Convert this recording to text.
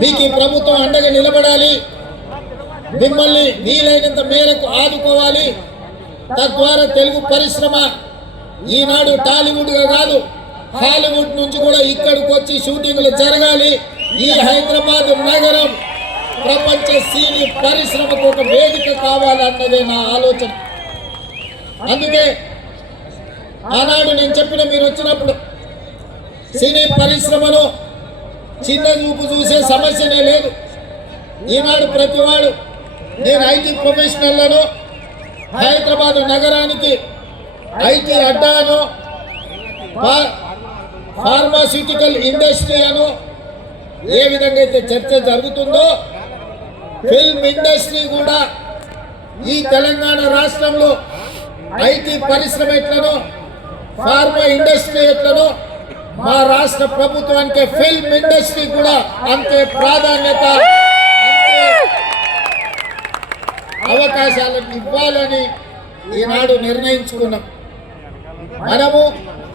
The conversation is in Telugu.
మీకు ఈ ప్రభుత్వం అండగా నిలబడాలి. మిమ్మల్ని వీలైనంత మేరకు ఆదుకోవాలి. తద్వారా తెలుగు పరిశ్రమ ఈనాడు టాలీవుడ్గా కాదు హాలీవుడ్ నుంచి కూడా ఇక్కడికి వచ్చి షూటింగ్లు జరగాలి. ఈ హైదరాబాద్ నగరం ప్రపంచ సినీ పరిశ్రమకు ఒక వేదిక కావాలన్నదే నా ఆలోచన. అందుకే ఆనాడు నేను చెప్పిన మీరు వచ్చినప్పుడు సినీ పరిశ్రమను చిన్న చూపు చూసే సమస్యనే లేదు. ఈనాడు ప్రతివాడు నేను ఐటీ ప్రొఫెషనల్లను హైదరాబాద్ నగరానికి ఐటీ అడ్డాను ఫా- ఫార్మాస్యూటికల్ ఇండస్ట్రీ అను ఏ విధంగా అయితే చర్చ జరుగుతుందో ఫిల్మ్ ఇండస్ట్రీ కూడా ఈ తెలంగాణ రాష్ట్రంలో ఐటీ పరిశ్రమ ఎట్లనో ఫార్మా ఇండస్ట్రీ ఎట్లనో మా రాష్ట్ర ప్రభుత్వానికి ఫిల్మ్ ఇండస్ట్రీ కూడా అంతే ప్రాధాన్యత అవకాశాలను ఇవ్వాలని ఈనాడు నిర్ణయించుకున్నాం. మనము